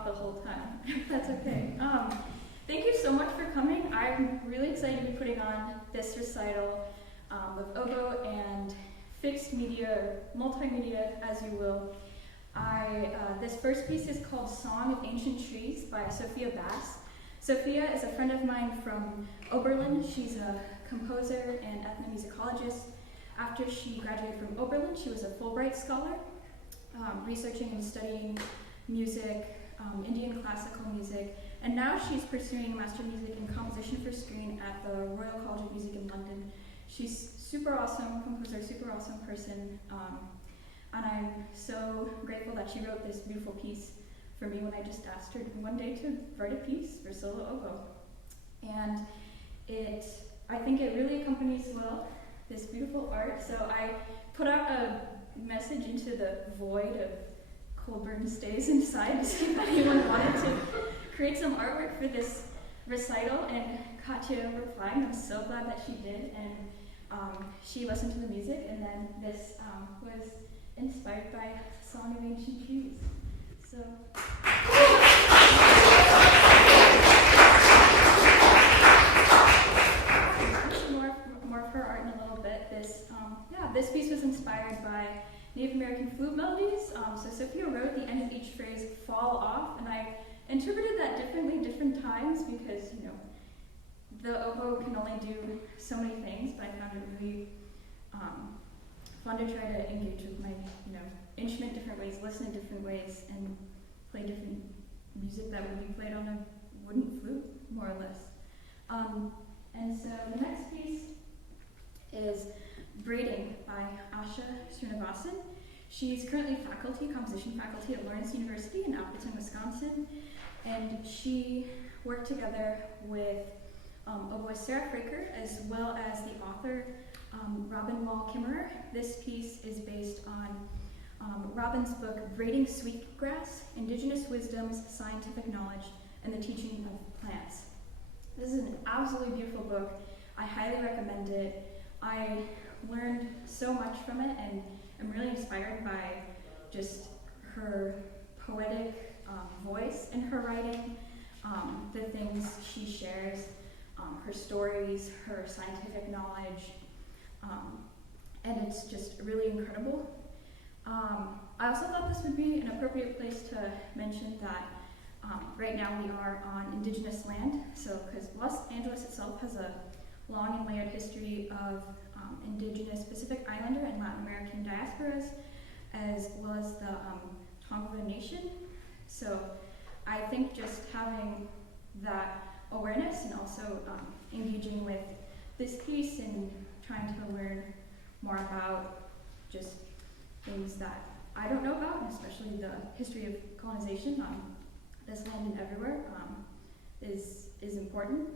talk the whole time, if that's okay. Thank you so much for coming. I'm really excited to be putting on this recital of oboe and fixed media, or multimedia, as you will. This first piece is called Song of Ancient Trees by Sophia Bass. Sophia is a friend of mine from Oberlin. She's a composer and ethnomusicologist. After she graduated from Oberlin, she was a Fulbright scholar, researching and studying music, Indian classical music, and now she's pursuing Master of Music in Composition for Screen at the Royal College of Music in London. She's super awesome composer, super awesome person, and I'm so grateful that she wrote this beautiful piece for me when I just asked her one day to write a piece for solo oboe. And I think it really accompanies well this beautiful art. So I put out a message into the void of Colburn stays inside to see if anyone wanted to create some artwork for this recital, and Katia replied, and I'm so glad that she did, and she listened to the music, and then this was inspired by Song of Ancient Trees. So more of her art in a little bit. This piece was inspired by Native American flute melodies. So Sophia wrote the end of each phrase "fall off," and I interpreted that differently different times because the oboe can only do so many things. But I found it really fun to try to engage with my instrument different ways, listen in different ways, and play different music that would be played on a wooden flute, more or less. And so the next piece is Braiding by Asha Srinivasan. She's currently composition faculty at Lawrence University in Appleton, Wisconsin, and she worked together with oboist Sarah Fraker as well as the author Robin Wall Kimmerer. This piece is based on Robin's book Braiding Sweetgrass, Indigenous Wisdoms, Scientific Knowledge, and the Teaching of Plants. This is an absolutely beautiful book. I highly recommend it. I learned so much from it, and I'm really inspired by just her poetic voice in her writing, the things she shares, her stories, her scientific knowledge, and it's just really incredible. I also thought this would be an appropriate place to mention that right now we are on indigenous land, because Los Angeles itself has a long and layered history of indigenous Pacific Islander and Latin American diasporas, as well as the Tongva Nation. So I think just having that awareness and also engaging with this piece and trying to learn more about just things that I don't know about, and especially the history of colonization on this land and everywhere, is important.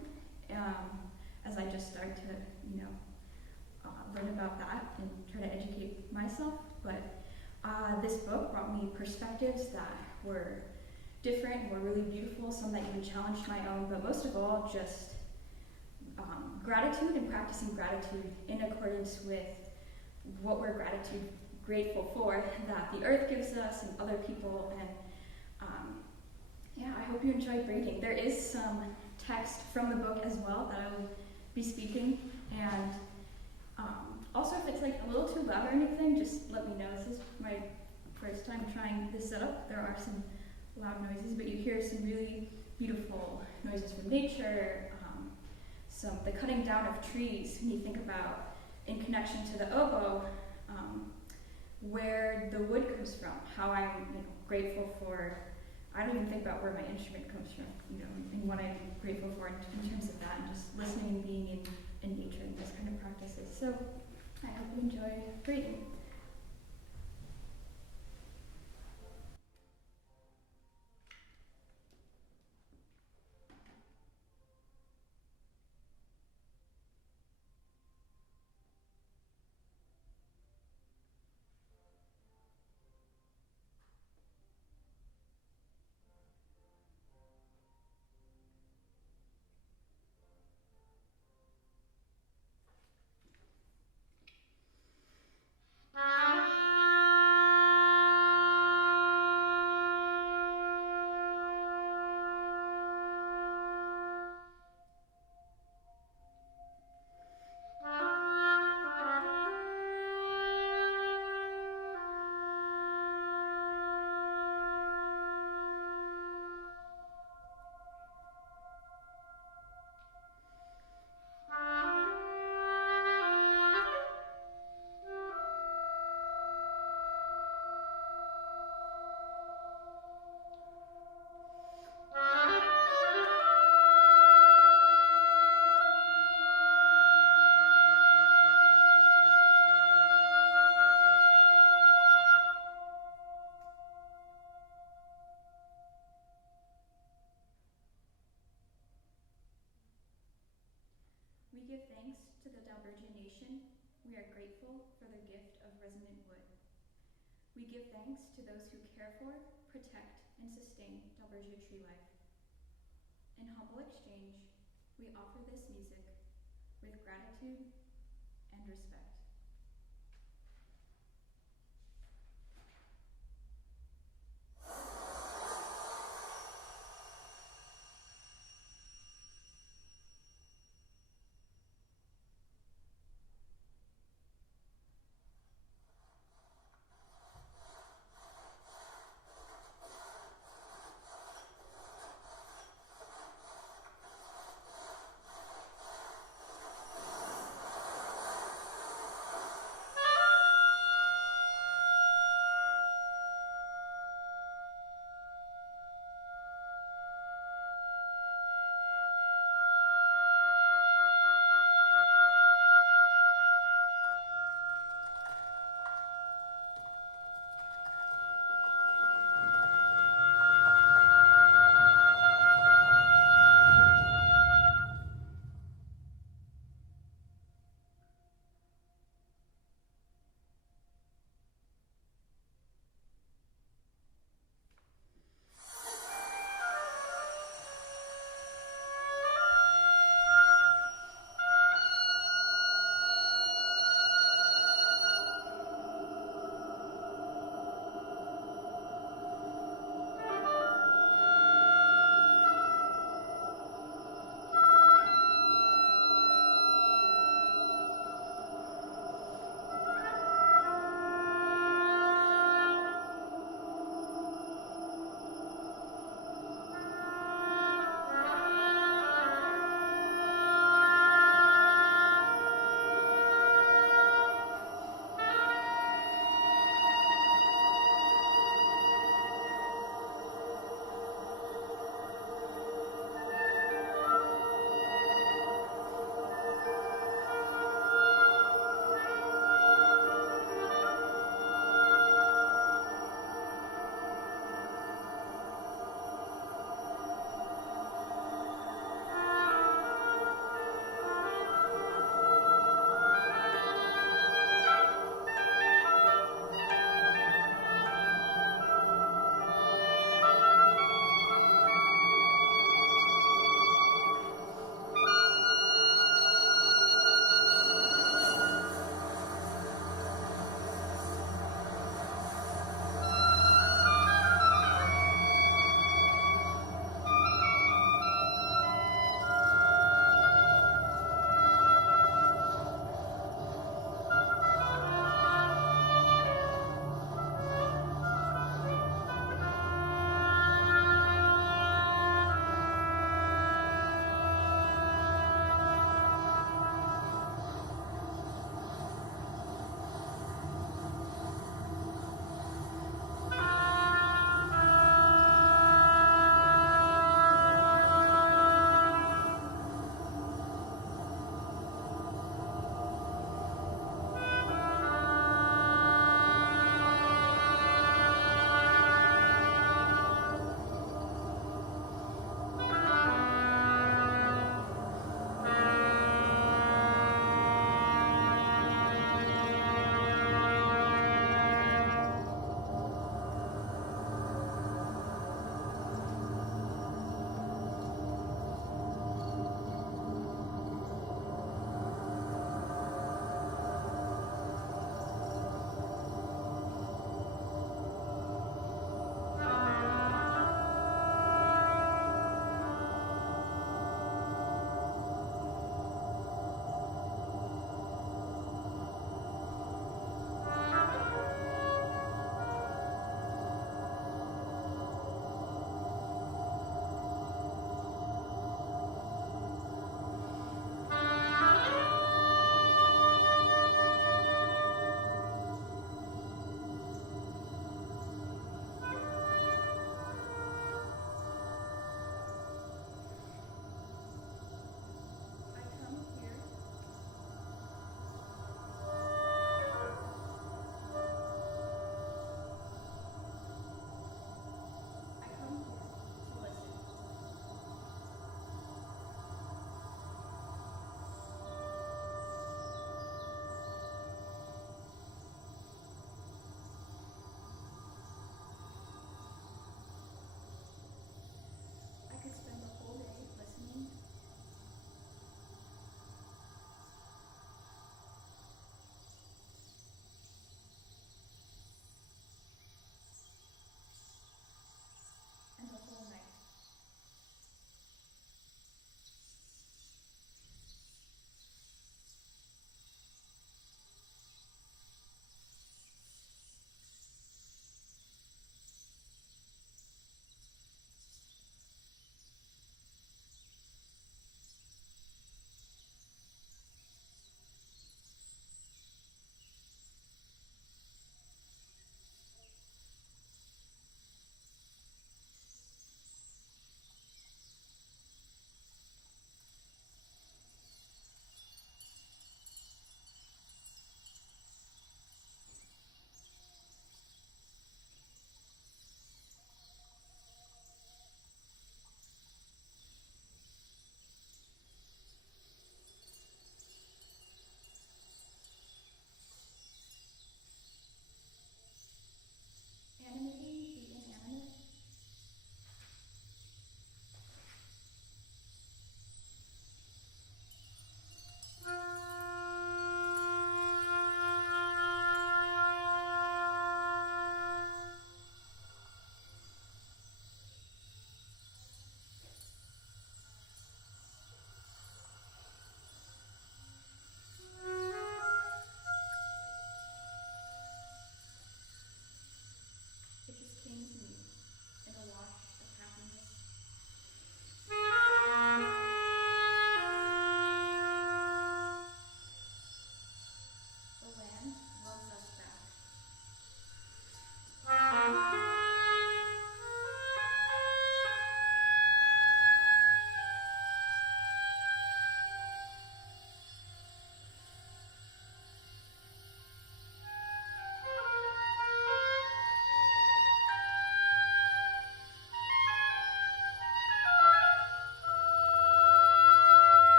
As I just start to learn about that and try to educate myself. But this book brought me perspectives that were different, were really beautiful, some that even challenged my own, but most of all just gratitude and practicing gratitude in accordance with what we're grateful for, that the earth gives us and other people. And I hope you enjoyed Braiding. There is some text from the book as well that I will be speaking, and also if it's like a little too loud or anything, just let me know. This is my first time trying this setup. There are some loud noises, but you hear some really beautiful noises from nature, the cutting down of trees when you think about, in connection to the oboe, where the wood comes from, how I'm grateful for. I don't even think about where my instrument comes from, and what I'm grateful for in terms of that, and just listening and being in nature and those kind of practices. So I hope you enjoy Braiding. give thanks to the Dalbergia Nation. We are grateful for the gift of resonant wood. We give thanks to those who care for, protect, and sustain Dalbergia tree life. In humble exchange, we offer this music with gratitude and respect.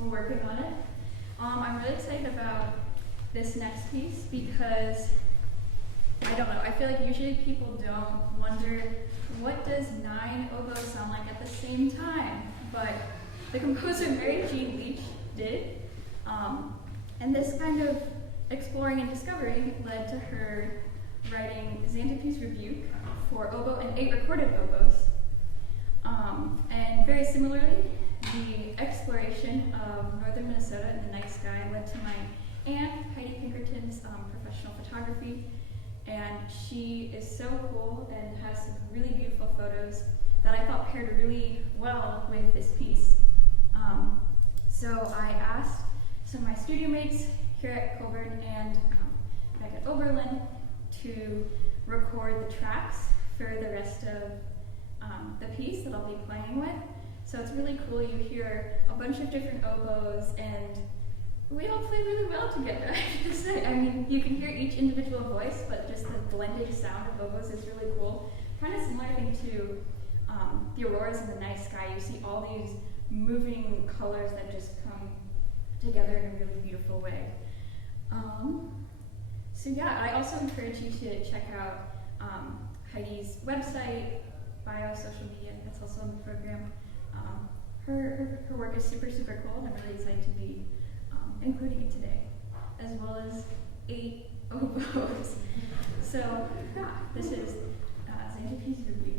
we're working on it. I'm really excited about this next piece because, I don't know, I feel like usually people don't wonder what does 9 oboes sound like at the same time, but the composer Mary Jean Leach did. And this kind of exploring and discovery led to her writing Xantippe's Rebuke for oboe and 8 recorded oboes. And very similarly, the exploration of northern Minnesota and the night sky led to my aunt, Heidi Pinkerton's professional photography. And she is so cool and has some really beautiful photos that I thought paired really well with this piece. So I asked some of my studio mates here at Colburn and at Oberlin to record the tracks for the rest of the piece that I'll be playing with. So it's really cool. You hear a bunch of different oboes, and we all play really well together, I have to say. I mean, you can hear each individual voice, but just the blended sound of oboes is really cool. Kind of similar thing to the auroras in the night sky. You see all these moving colors that just come together in a really beautiful way. So yeah, I also encourage you to check out Heidi's website, bio, social media. That's also in the program. Her work is super, super cool, and I'm really excited to be including it today, as well as 8 oboes. So yeah, this is Xantippe's Rebuke.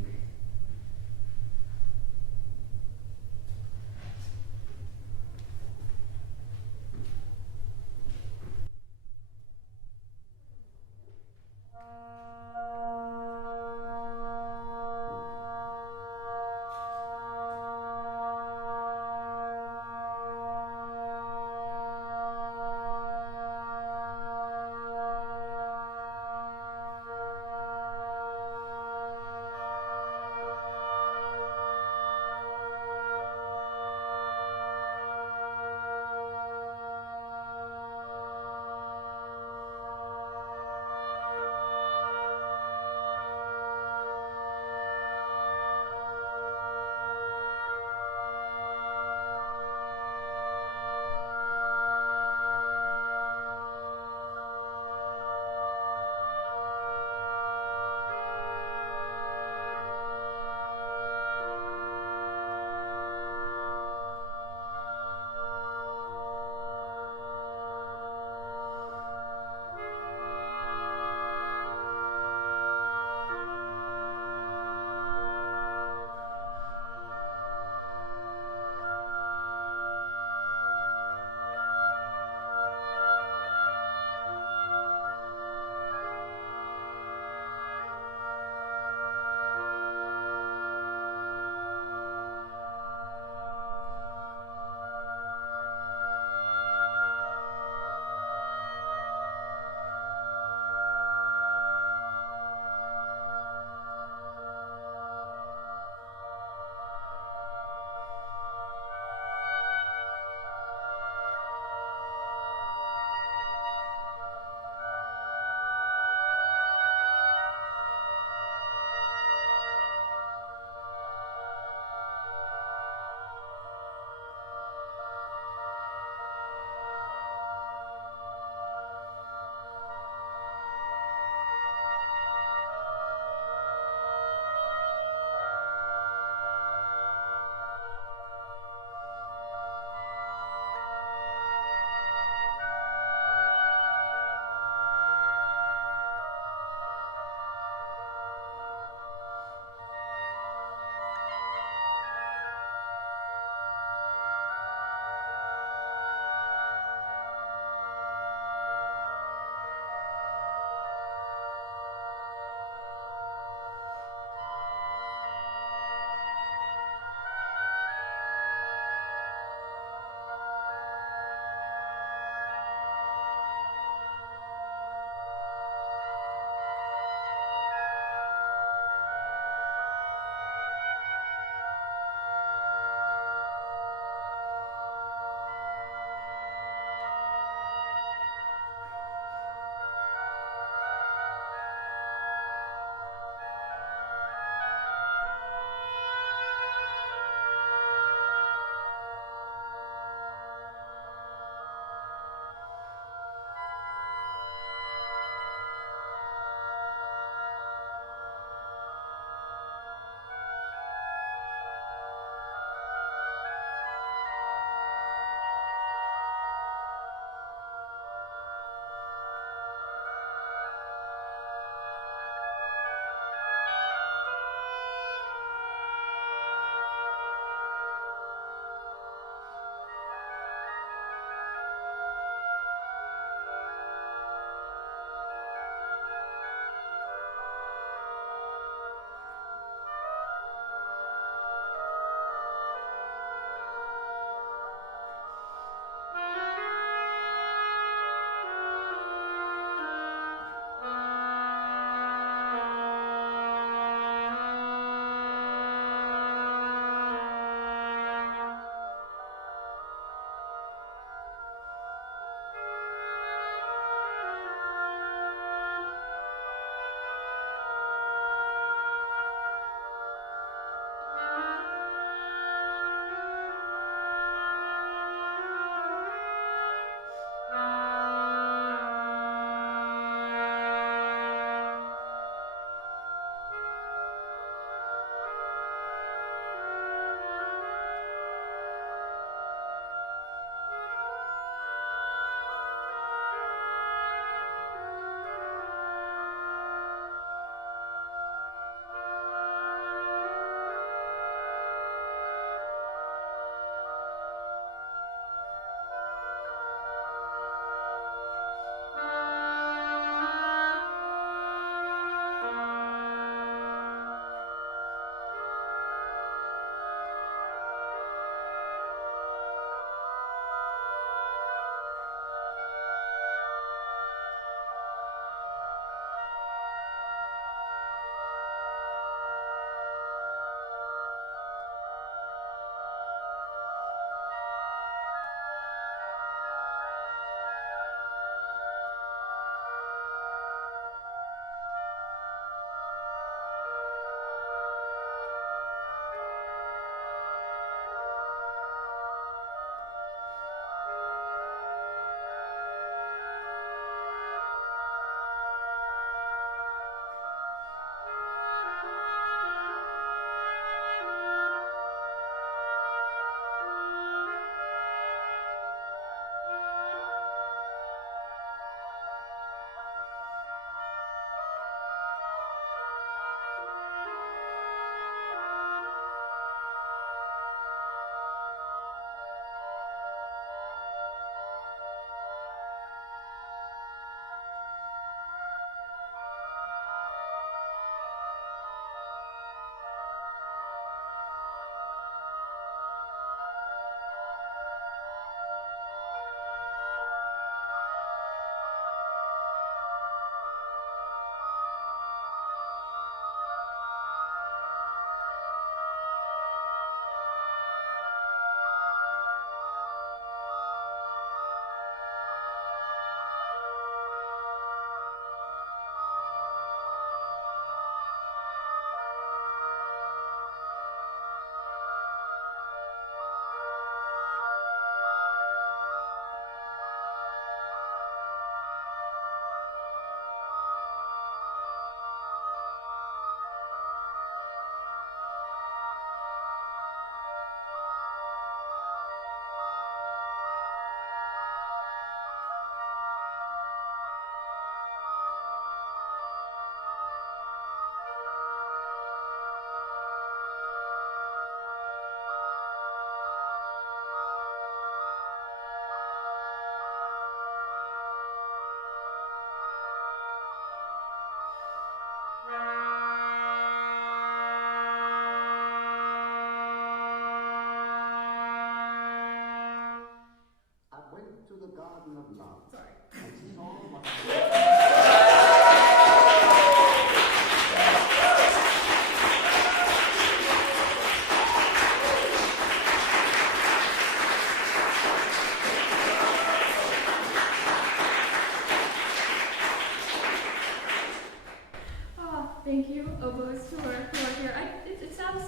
Thank you, Oboes, who are here. It sounds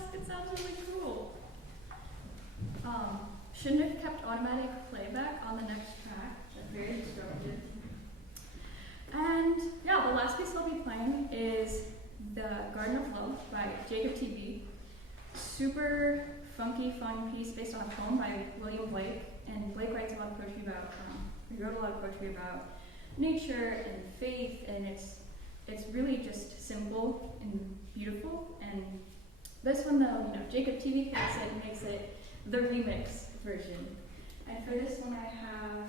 really cool. Shouldn't have kept automatic playback on the next track. That's very disruptive. And yeah, the last piece I'll be playing is The Garden of Love by Jacob TV. Super funky, fun piece based on a poem by William Blake. And Blake writes a lot of poetry about, he wrote a lot of poetry about nature and faith, and it's really just simple and beautiful. And this one though, Jacob TV makes it the remix version. And for this one I have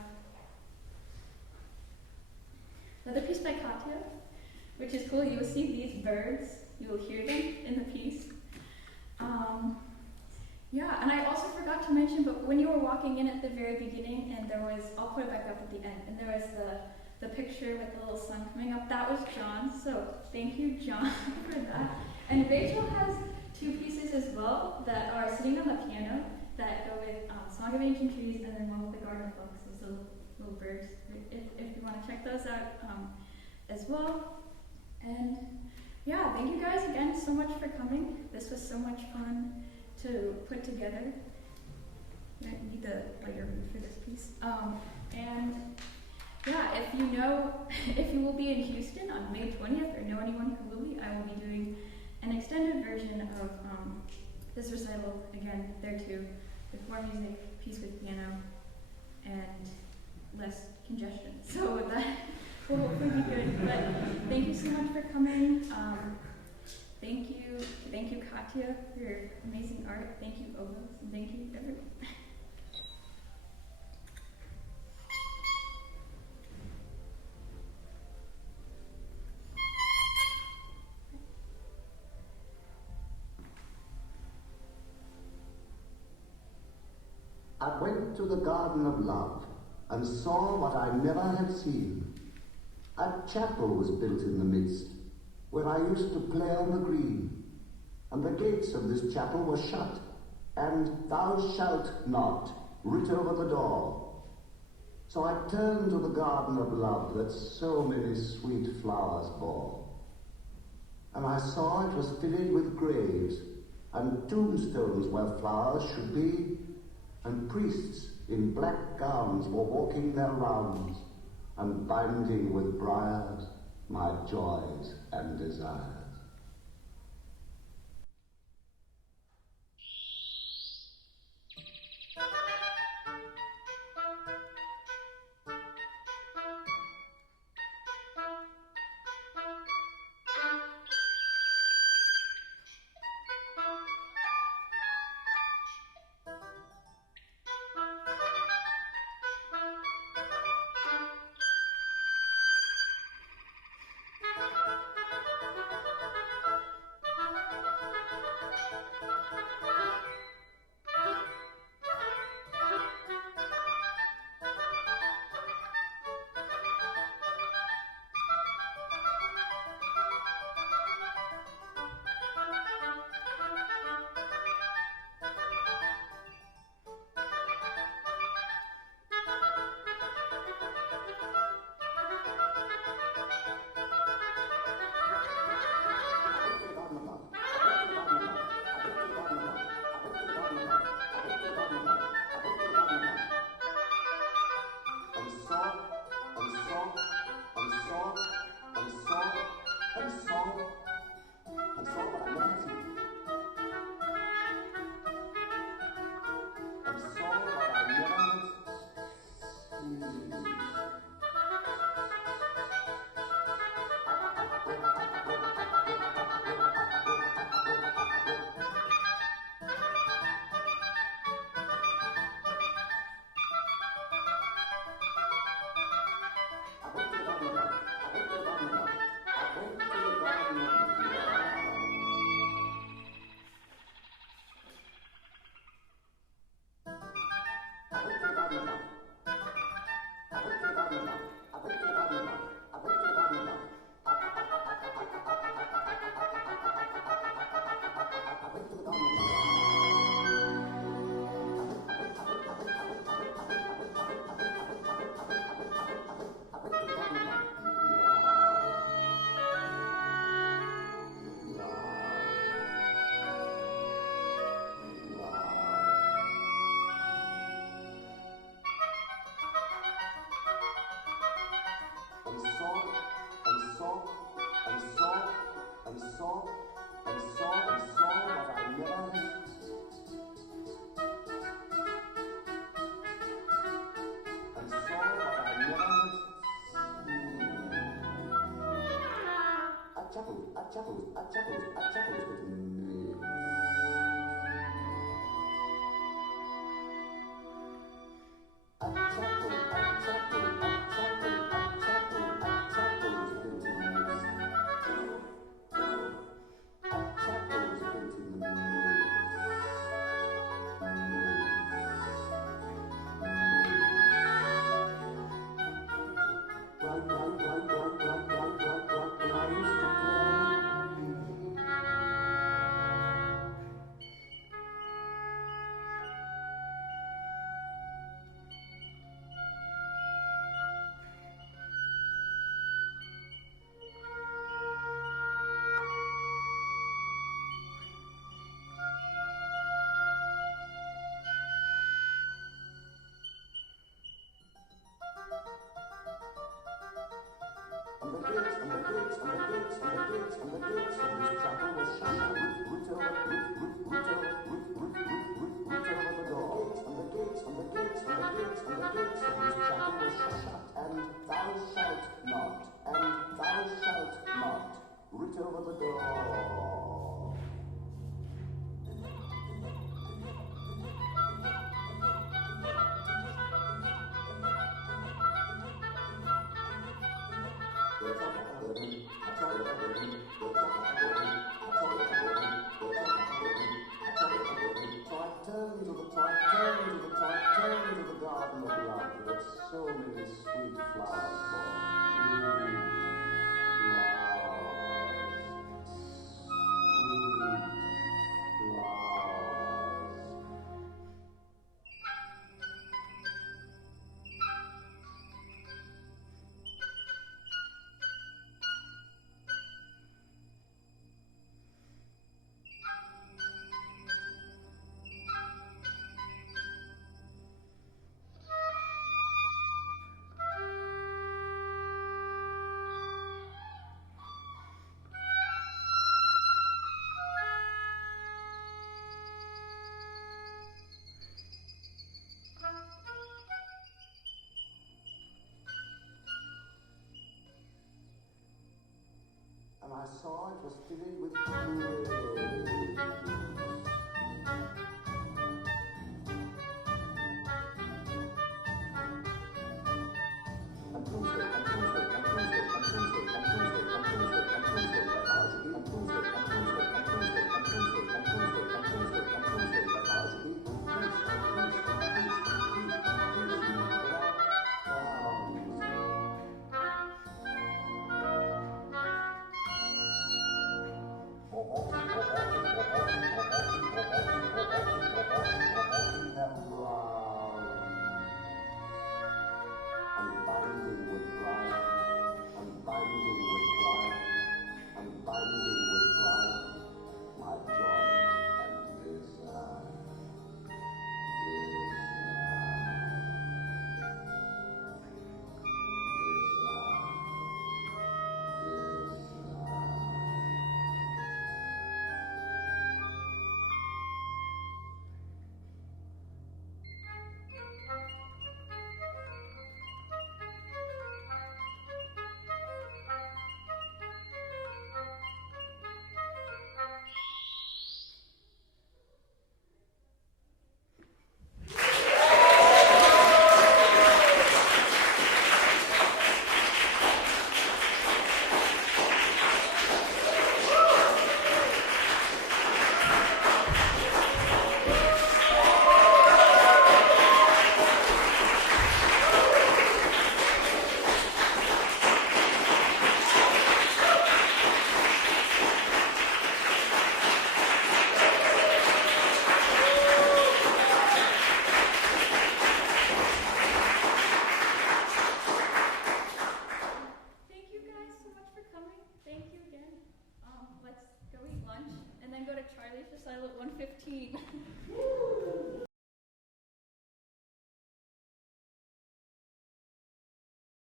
another piece by Katia, which is cool. You will see these birds, you will hear them in the piece. Yeah, and I also forgot to mention, but when you were walking in at the very beginning, and there was, I'll put it back up at the end, and there was the picture with the little sun coming up, that was John, so thank you, John, for that. And Rachel has two pieces as well that are sitting on the piano that go with Song of Ancient Trees, and then one with the Garden of Love, those little birds, if you want to check those out as well. And yeah, thank you guys again so much for coming. This was so much fun to put together. I need the lighter mood for this piece. And yeah, if you will be in Houston on May 20th, or know anyone who will be, I will be doing an extended version of this recital again there too, with more music, piece with piano, and less congestion. So that will hopefully be good. But thank you so much for coming. Thank you, Katia, for your amazing art. Thank you, Oboe, and thank you, everyone. I went to the Garden of Love and saw what I never had seen. A chapel was built in the midst, where I used to play on the green. And the gates of this chapel were shut, and "Thou shalt not" writ over the door. So I turned to the Garden of Love that so many sweet flowers bore. And I saw it was filled with graves, and tombstones where flowers should be, and priests in black gowns were walking their rounds, and binding with briars my joys and desires.